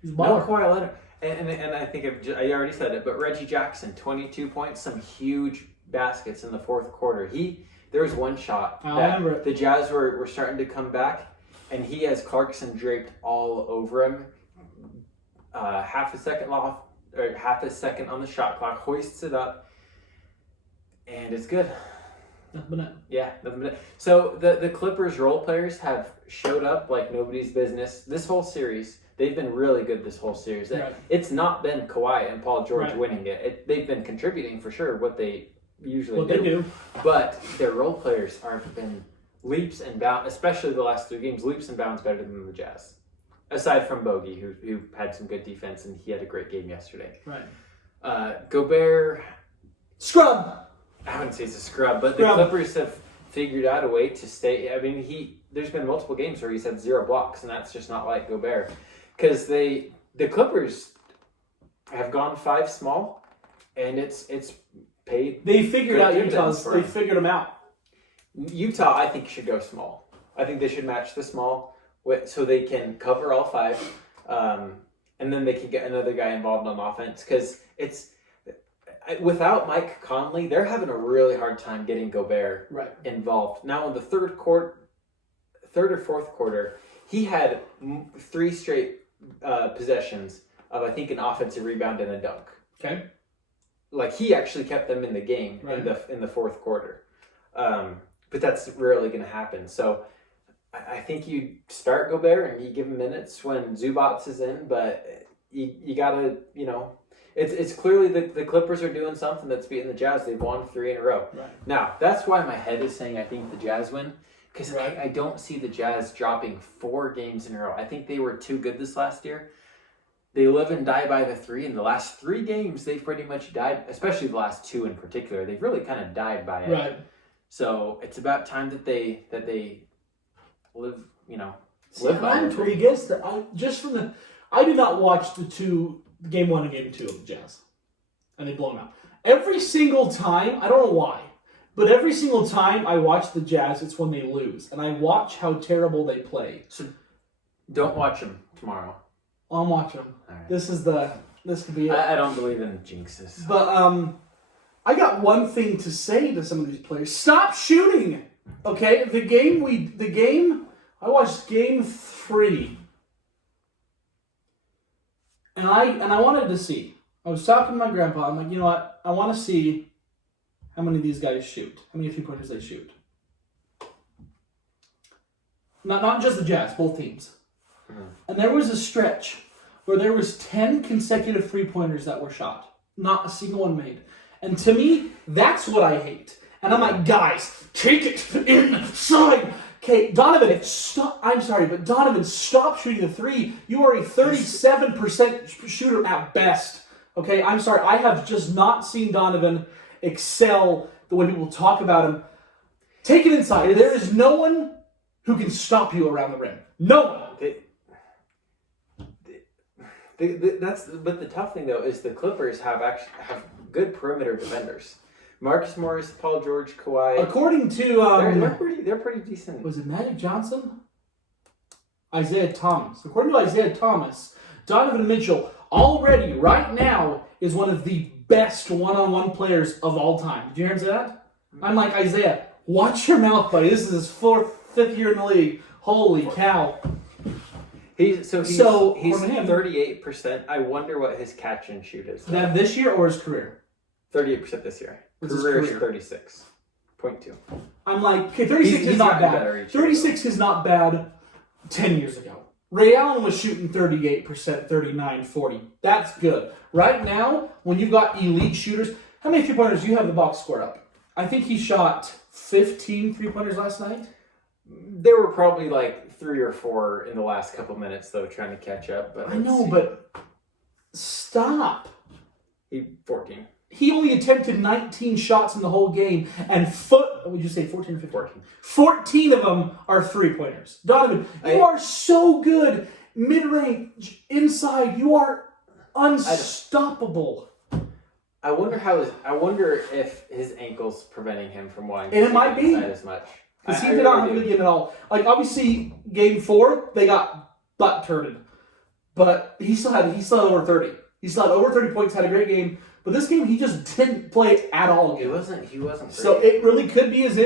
He's a No baller. Kawhi Leonard. And I think I already said it, but Reggie Jackson, 22 points, some huge baskets in the fourth quarter. There was one shot that the Jazz were starting to come back, and he has Clarkson draped all over him. Half a second on the shot clock, hoists it up, and it's good. Yeah, nothing but it. So the Clippers role players have showed up like nobody's business this whole series. They've been really good this whole series. Right. It's not been Kawhi and Paul George winning it. They've been contributing for sure what they usually do. But their role players have been leaps and bounds, especially the last 3 games, leaps and bounds better than the Jazz. Aside from Bogey, who had some good defense and he had a great game yesterday. Right. Gobert... Scrub! I wouldn't say it's a scrub, but the Clippers have figured out a way to stay. I mean, there's been multiple games where he's had 0 blocks, and that's just not like Gobert. Because the Clippers have gone 5 small, and it's paid. They figured out Utah's. They figured them out. Utah, I think, should go small. I think they should match the small so they can cover all 5, and then they can get another guy involved on offense. Because without Mike Conley, they're having a really hard time getting Gobert involved. Now, in the third or fourth quarter, he had 3 straight possessions of, I think, an offensive rebound and a dunk. Okay. Like, he actually kept them in the game in the fourth quarter. But that's rarely going to happen. So I think you start Gobert and you give him minutes when Zubats is in, but you got to, It's clearly the Clippers are doing something that's beating the Jazz. They've won 3 in a row. Right. Now, that's why my head is saying I think the Jazz win. Because I don't see the Jazz dropping 4 games in a row. I think they were too good this last year. They live and die by the 3. In the last 3 games, they've pretty much died, especially the last 2 in particular. They've really kind of died by it. Right. So it's about time that they live, live by it. I'm totally against that. I did not watch the game 1 and game 2 of the Jazz, and they blow them out every single time. I don't know why, but every single time I watch the Jazz, it's when they lose, and I watch how terrible they play. So Don't watch him tomorrow. I'm watching them. Right. This could be it. I don't believe in jinxes. But I got one thing to say to some of these players. Stop shooting. Okay? The game I watched game 3. And I wanted to see. I was talking to my grandpa. I'm like, you know what? I want to see how many of these guys shoot. How many 3-pointers they shoot. Not just the Jazz, both teams. And there was a stretch where there was 10 consecutive 3-pointers that were shot. Not a single one made. And to me, that's what I hate. And I'm like, guys, take it inside. Okay, Donovan, stop. I'm sorry, but Donovan, stop shooting the 3. You are a 37% shooter at best. Okay, I'm sorry. I have just not seen Donovan excel the way people talk about him. Take it inside. There is no one who can stop you around the rim. No one. But the tough thing though is the Clippers have good perimeter defenders. Marcus Morris, Paul George, Kawhi. According to they're pretty decent. Was it Magic Johnson? Isaiah Thomas. According to Isaiah Thomas, Donovan Mitchell already right now is one of the best one-on-one players of all time. Did you hear him say that? I'm like, Isaiah, watch your mouth, buddy. This is his 5th year in the league. Holy cow. He's 38%. I wonder what his catch and shoot is. That this year or his career? 38% this year. Career is 36.2. I'm like, okay, 36 is not bad. 36 is not bad 10 years ago. Ray Allen was shooting 38%, 39, 40. That's good. Right now, when you've got elite shooters, how many 3-pointers do you have the box score up? I think he shot 15 3-pointers last night. There were probably like 3 or 4 in the last couple minutes, though, trying to catch up. But I know, but stop. 14. He only attempted 19 shots in the whole game, and would you say 14 or 15? 14. 14 of them are 3-pointers. Donovan, you are so good mid-range, inside. You are unstoppable. I wonder if his ankle's preventing him from wanting to and it might be as much. Because he did not have a good game at all. Like, obviously, game 4, they got butt-turned. But he still had over 30. He still had over 30 points, had a great game. But this game, he just didn't play at all. He wasn't great. So it really could be his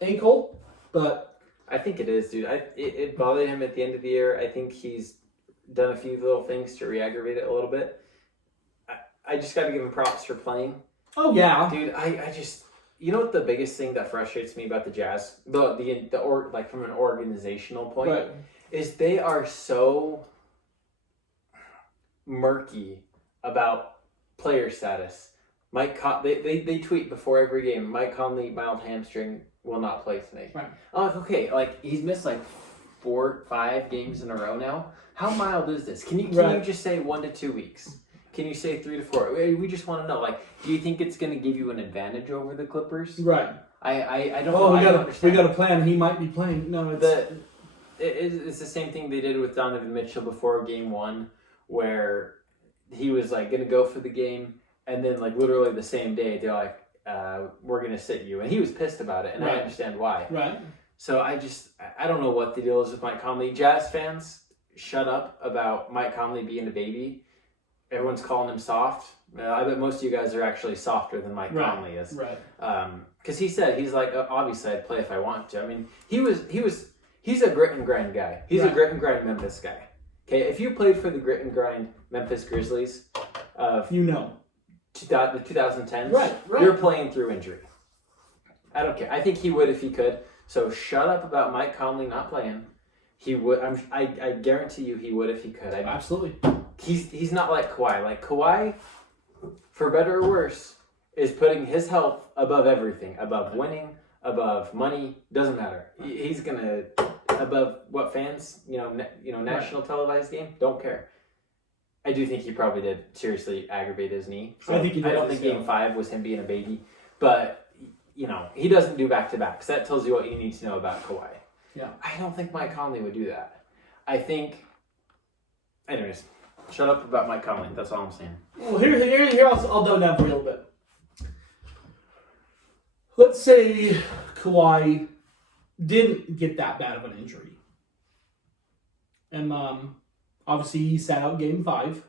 ankle, but I think it is, dude. It bothered him at the end of the year. I think he's done a few little things to re-aggravate it a little bit. I just got to give him props for playing. Oh yeah, dude. I just, you know what the biggest thing that frustrates me about the Jazz, like from an organizational point, right, is they are so murky about player status. They tweet before every game, Mike Conley, mild hamstring, will not play tonight. Right. I'm like, okay, like he's missed like 4, 5 games in a row now. How mild is this? Can you just say 1 to 2 weeks? Can you say 3 to 4? We just want to know. Like, do you think it's going to give you an advantage over the Clippers? Right. I don't know. We got a plan. He might be playing. No, it's the same thing they did with Donovan Mitchell before game 1, where he was like going to go for the game, and then like literally the same day they're like, we're going to sit you, and he was pissed about it, and I understand why. Right. So I don't know what the deal is with Mike Conley. Jazz fans, shut up about Mike Conley being a baby. Everyone's calling him soft. I bet most of you guys are actually softer than Mike Conley is. Right. Because he's like, obviously I'd play if I want to. I mean, he's a grit and grind guy. He's a grit and grind Memphis guy. Okay, if you played for the grit and grind Memphis Grizzlies of the 2010s, right. You're playing through injury. I don't care. I think he would if he could. So shut up about Mike Conley not playing. He would. I guarantee you he would if he could. Absolutely. He's not like Kawhi. Like Kawhi, for better or worse, is putting his health above everything, above winning, above money. Doesn't matter. He's gonna above what fans, national televised game. Don't care. I do think he probably did seriously aggravate his knee. So I don't think Game 5 was him being a baby, but he doesn't do back-to-backs. That tells you what you need to know about Kawhi. Yeah. I don't think Mike Conley would do that. I think. Anyways, shut up about Mike Conley. That's all I'm saying. Well, here I'll dumb down for you a little bit. Let's say Kawhi didn't get that bad of an injury. And obviously he sat out Game 5.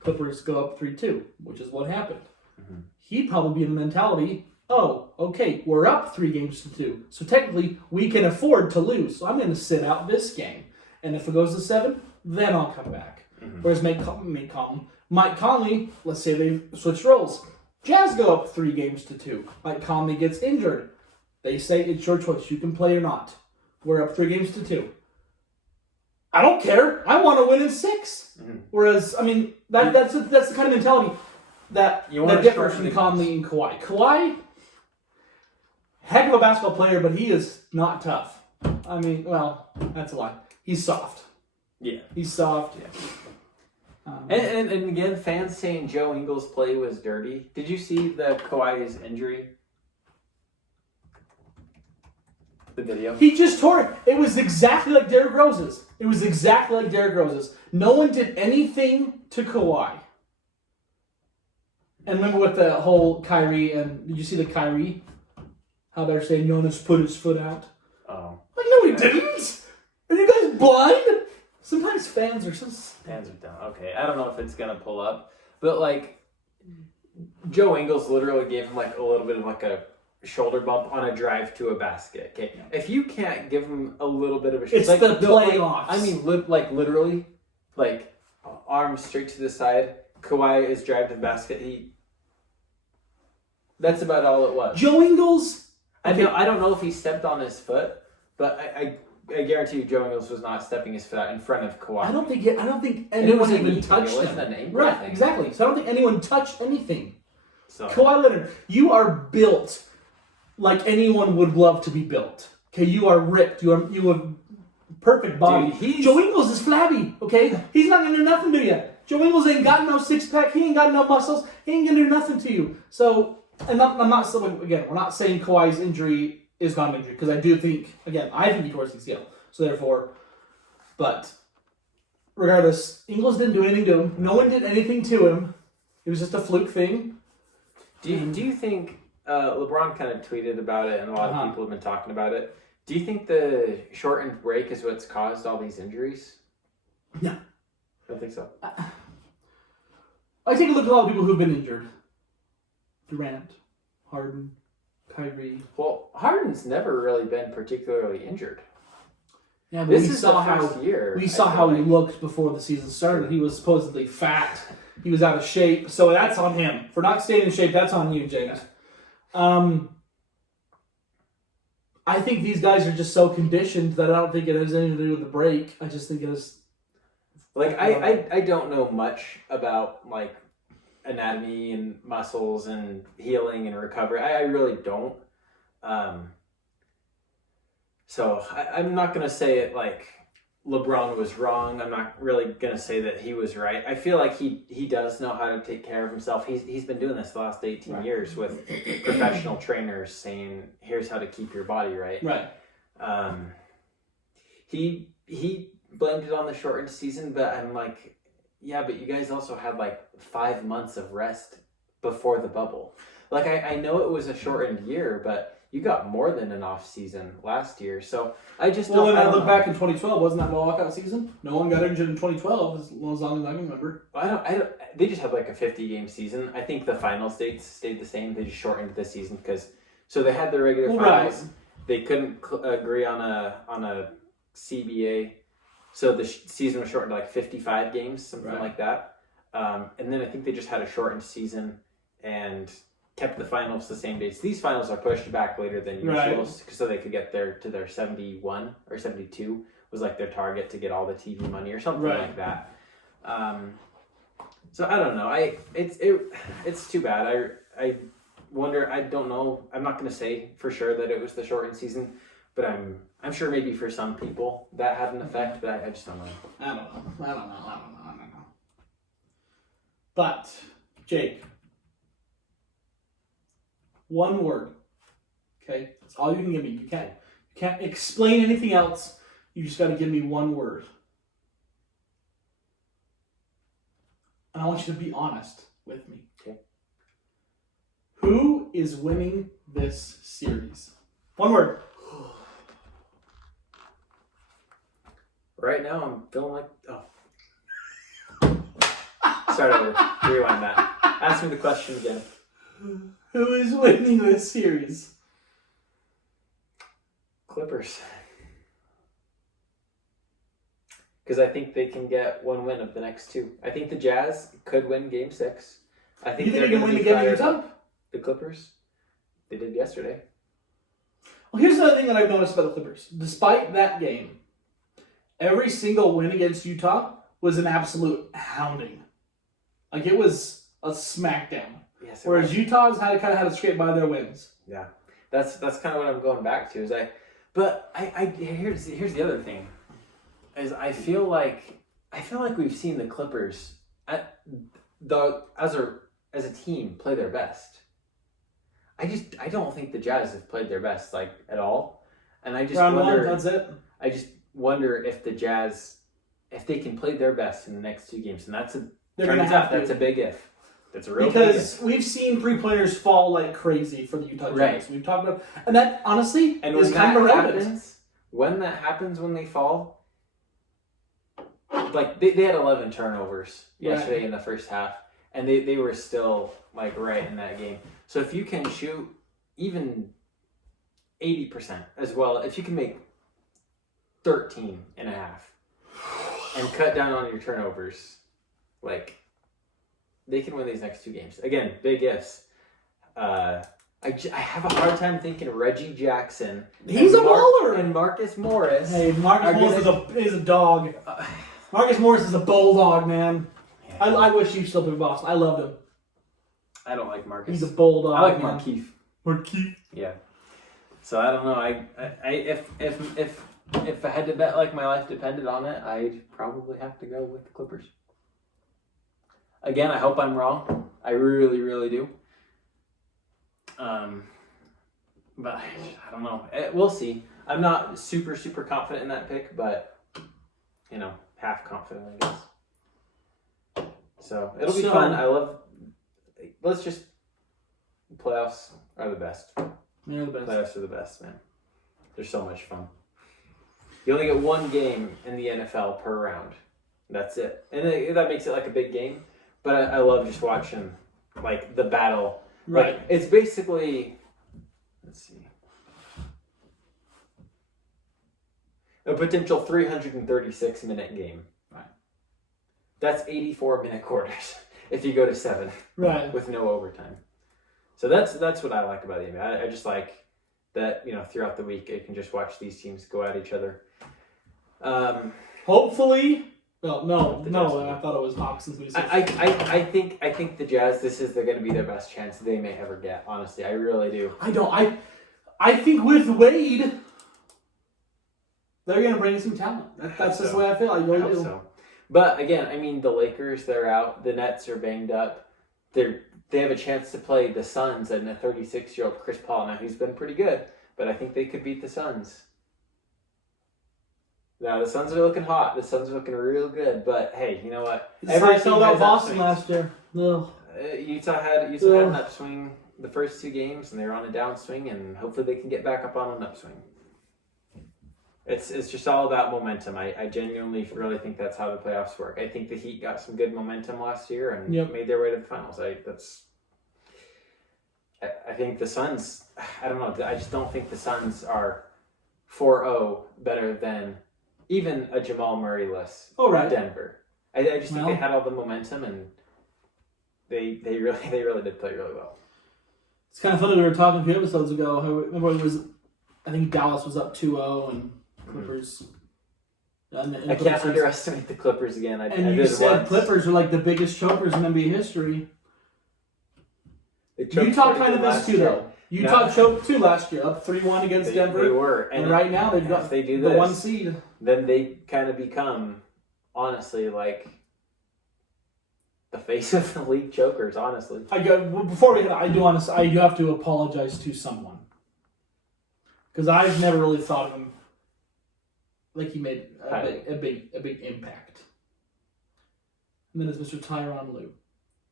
Clippers go up 3-2, which is what happened. Mm-hmm. He'd probably be in the mentality, oh, okay, we're up 3-2. So technically, we can afford to lose. So I'm going to sit out this game. And if it goes to 7, then I'll come back. Mm-hmm. Whereas Mike Conley, let's say they've switched roles. Jazz go up 3-2. Mike Conley gets injured. They say it's your choice. You can play or not. We're up 3-2. I don't care. I want to win in 6. Mm-hmm. Whereas, I mean, that's the kind of mentality that differs from Conley and Kawhi. Kawhi, heck of a basketball player, but he is not tough. I mean, well, that's a lie. He's soft. Yeah. He's soft. Yeah. And again, fans saying Joe Ingles' play was dirty. Did you see the Kawhi's injury? The video? He just tore it. It was exactly like Derrick Rose's. No one did anything to Kawhi. And remember with the whole Kyrie, and did you see the Kyrie? How they're saying Jonas put his foot out? Oh. Like, no, he didn't. Are you guys blind? Sometimes fans are so... Fans are dumb. Okay, I don't know if it's going to pull up. But, like, Joe Ingles literally gave him, like, a little bit of, like, a shoulder bump on a drive to a basket. Okay, if you can't give him a little bit of a... It's like, the playoffs. I mean, literally, like, arms straight to the side. Kawhi is driving to the basket. That's about all it was. Joe Ingles... I don't know if he stepped on his foot, but I guarantee you Joe Ingles was not stepping his foot out in front of Kawhi. I don't think anyone even touched him. Right, exactly. So I don't think anyone touched anything. So Kawhi Leonard, you are built like anyone would love to be built. Okay, you are ripped. You have perfect body. Dude, Joe Ingles is flabby. Okay, he's not gonna do nothing to you. Joe Ingles ain't got no 6-pack. He ain't got no muscles. He ain't gonna do nothing to you. So, and I'm not saying, again, we're not saying Kawhi's injury is not an injury, because I do think, again, I think he tore his ACL. So therefore, but regardless, Ingles didn't do anything to him. No one did anything to him. It was just a fluke thing. Do you think LeBron kind of tweeted about it, and a lot of people have been talking about it? Do you think the shortened break is what's caused all these injuries? No. I don't think so. I take a look at all the people who've been injured. Durant, Harden, Kyrie. Well, Harden's never really been particularly injured. Yeah, but this is the first year. We saw how he looked before the season started. He was supposedly fat. He was out of shape. So that's on him. For not staying in shape, that's on you, James. I think these guys are just so conditioned that I don't think it has anything to do with the break. I just think it is... Like, I don't know much about, like, anatomy and muscles and healing and recovery. I really don't. So I'm not going to say it like LeBron was wrong. I'm not really going to say that he was right. I feel like he does know how to take care of himself. He's been doing this the last 18 years with professional trainers saying, here's how to keep your body right. Right. He blamed it on the shortened season, but I'm like, yeah, but you guys also had like 5 months of rest before the bubble. Like, I know it was a shortened year, but you got more than an off season last year. So I just don't. Well, when I look back in 2012, wasn't that the lockout season? No one got injured in 2012, as long as I can remember. I don't. They just had like a 50-game season. I think the finals dates stayed the same. They just shortened the season so they had their regular finals. Right. They couldn't agree on a CBA. So the season was shortened to like 55 games, something like that. And then I think they just had a shortened season and kept the finals the same dates. These finals are pushed back later than usual, so they could get to their 71 or 72 was like their target to get all the TV money or something like that. So I don't know. It's too bad. I wonder. I don't know. I'm not going to say for sure that it was the shortened season, but I'm sure maybe for some people that had an effect, but I just don't know. I don't know. But, Jake, one word, okay? That's all you can give me. You can't explain anything else. You just got to give me one word. And I want you to be honest with me. Okay. Who is winning this series? One word. Right now, I'm feeling like... Oh. Start over. Rewind that. Ask me the question again. Who is winning this series? Clippers. Because I think they can get one win of the next two. I think the Jazz could win Game 6. I think You think they're they can going win to be again in fired Utah? up. The Clippers. They did yesterday. Well, here's another thing that I've noticed about the Clippers. Despite that game, every single win against Utah was an absolute hounding. Like, it was a smackdown. Yes, Whereas Utah's kind of had to scrape by their wins. Yeah, that's kind of what I'm going back to. Here's the other thing, is I feel like we've seen the Clippers as a team play their best. I don't think the Jazz have played their best like at all, and I just Round wonder. one, that's it. I just wonder if the Jazz, if they can play their best in the next two games, and that's They're going to have to. That's a big if. That's a real big if. Because we've seen 3-pointers fall like crazy for the Utah Jazz. Right. We've talked about, and that honestly And is when kind that of irrelevant. happens, when they fall, like they had 11 turnovers yesterday in the first half, and they were still like right in that game. So if you can shoot even 80% as well, if you can make 13 and a half and cut down on your turnovers, like they can win these next two games. Again, big ifs. I have a hard time thinking Reggie Jackson. He's a baller. And Marcus Morris. Hey, Marcus Morris is a dog. Marcus Morris is a bulldog, man. Yeah. I wish he still be Boston. I loved him. I don't like Marcus. He's a bulldog. I like man. Markeith. Markeith. Yeah. So I don't know. If I had to bet like my life depended on it, I'd probably have to go with the Clippers. Again, I hope I'm wrong. I really, really do. But I don't know. We'll see. I'm not super, super confident in that pick, but half confident, I guess. So it'll be fun. I love. Let's just. Playoffs are the best. They're the best. Playoffs are the best, man. They're so much fun. You only get one game in the NFL per round. That's it, and that makes it like a big game. But I love just watching like the battle. Right. Like, it's basically. Let's see. A potential 336-minute game. Right. That's 84-minute quarters if you go to 7. Right. With no overtime. So that's what I like about the NBA. I just like that, throughout the week I can just watch these teams go at each other. Hopefully. Well, no. I thought it was Hawks since we said. I think the Jazz. This is going to be their best chance they may ever get. Honestly, I really do. I think with Wade, they're going to bring some talent. That's just the way I feel. I hope so. But again, I mean, the Lakers, they're out. The Nets are banged up. They have a chance to play the Suns and a 36-year-old Chris Paul. Now, he's been pretty good, but I think they could beat the Suns. Now, the Suns are looking hot. The Suns are looking real good. But, hey, you know what? Every team out Boston last year. Utah had an upswing the first two games, and they were on a downswing, and hopefully they can get back up on an upswing. It's just all about momentum. I genuinely really think that's how the playoffs work. I think the Heat got some good momentum last year and made their way to the finals. I think the Suns, I don't know, I just don't think the Suns are 4-0 better than even a Jamal Murray-less Denver. I just think they had all the momentum, and they really did play really well. It's kind of funny, we were talking a few episodes ago. I think Dallas was up 2-0 and Clippers. I can't underestimate the Clippers again. You said Clippers are like the biggest chokers in NBA history. Utah kind of missed too, though. Utah choked too last year, up 3-1 against Denver. They were. And right now they've got the 1 seed. Then they kind of become, honestly, like the face of the league chokers, honestly. Before we I do have to apologize to someone. Because I've never really thought of him like he made a big impact. And then it's Mr. Tyronn Lue.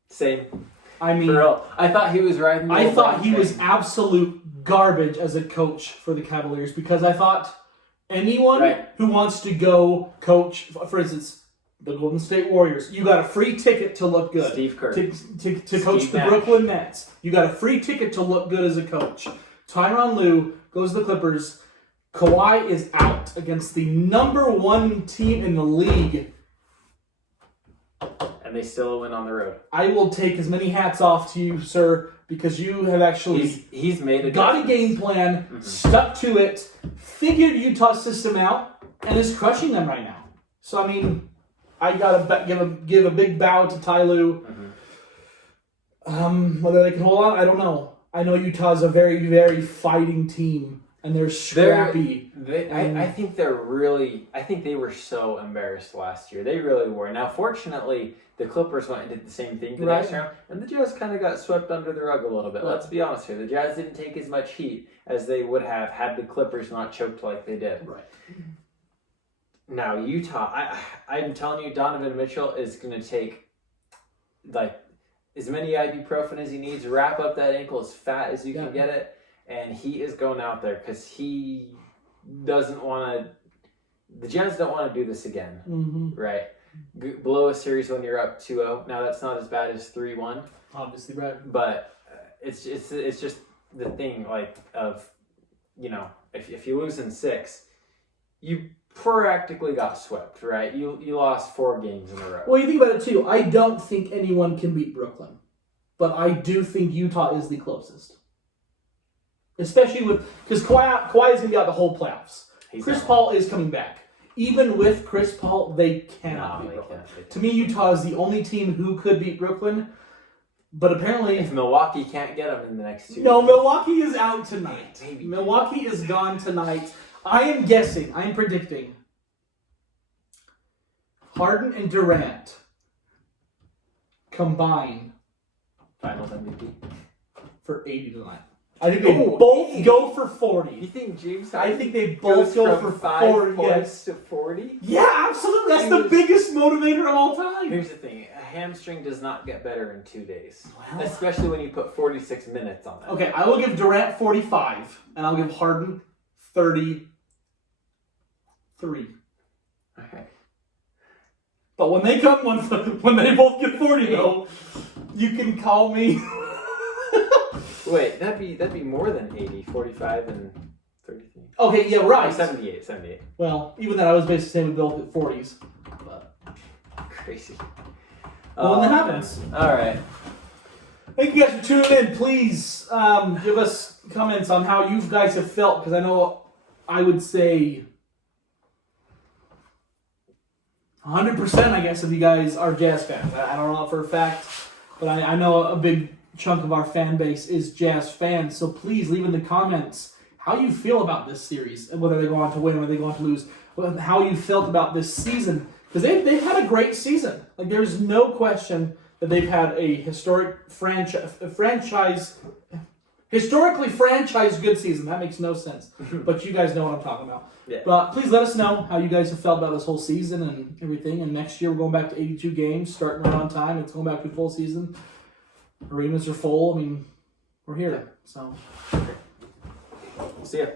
Same. I mean, for real. I thought he was riding. I thought he was absolute garbage as a coach for the Cavaliers because I thought Anyone Right. who wants to go coach, for instance, the Golden State Warriors, you got a free ticket to look good. Steve Kerr. To coach Steve the Nash. Brooklyn Nets. You got a free ticket to look good as a coach. Tyronn Lue goes to the Clippers. Kawhi is out against the number 1 team in the league. And they still win on the road. I will take as many hats off to you, sir, because you have actually He's made a got a difference. game plan, stuck to it, figured Utah's system out, and is crushing them right now. So, I mean, I gotta give a big bow to Ty Lue. Whether they can hold on, I don't know. I know Utah's a very, very fighting team, and they're scrappy. I think they were so embarrassed last year. They really were. Now, fortunately, the Clippers went and did the same thing the next round, and the Jazz kind of got swept under the rug a little bit. Let's be honest here. The Jazz didn't take as much heat as they would have had the Clippers not choked like they did. Right. Now, Utah, I'm telling you, Donovan Mitchell is going to take, as many ibuprofen as he needs, wrap up that ankle as fat as you can get it, and he is going out there because he doesn't want to. The Jazz don't want to do this again, right? Blow a series when you're up 2-0. Now that's not as bad as 3-1, Obviously, right. but it's just the thing of if you lose in 6, you practically got swept, right? You lost 4 games in a row. Well, you think about it too. I don't think anyone can beat Brooklyn, but I do think Utah is the closest. Especially because Kawhi is going to be out the whole playoffs. Chris Paul is coming back. Even with Chris Paul, they cannot beat Brooklyn. To me, Utah is the only team who could beat Brooklyn, but apparently, if Milwaukee can't get them in the next 2 no, Milwaukee is out tonight. Maybe. Milwaukee is gone tonight. I am predicting Harden and Durant combine Finals MVP. for 80 tonight. I think they both go for 40. You think James? I think they both go for 5 40. points Yes. to 40. Yeah, absolutely. That's the biggest motivator of all time. Here's the thing: a hamstring does not get better in 2 days, Well. especially when you put 46 minutes on it. Okay, I will give Durant 45, and I'll give Harden 33. Okay. But when they when they both get 40, though, you can call me. Wait, that'd be more than 80, 45, and 33. Okay, yeah, right. 78. Well, even then, I was basically saying we both at 40s. But Crazy. when that happens. All right. Thank you guys for tuning in. Please give us comments on how you guys have felt, because I know I would say 100%, I guess, of you guys are Jazz fans. I don't know for a fact, but I know a big chunk of our fan base is Jazz fans. So please leave in the comments how you feel about this series, and whether they go on to win or they go on to lose, how you felt about this season. Because they've had a great season. Like, there's no question that they've had a historically franchised good season. That makes no sense. But you guys know what I'm talking about. Yeah. But please let us know how you guys have felt about this whole season and everything. And next year we're going back to 82 games, starting right on time. It's going back to a full season. Arenas are full. I mean, we're here. So. See ya.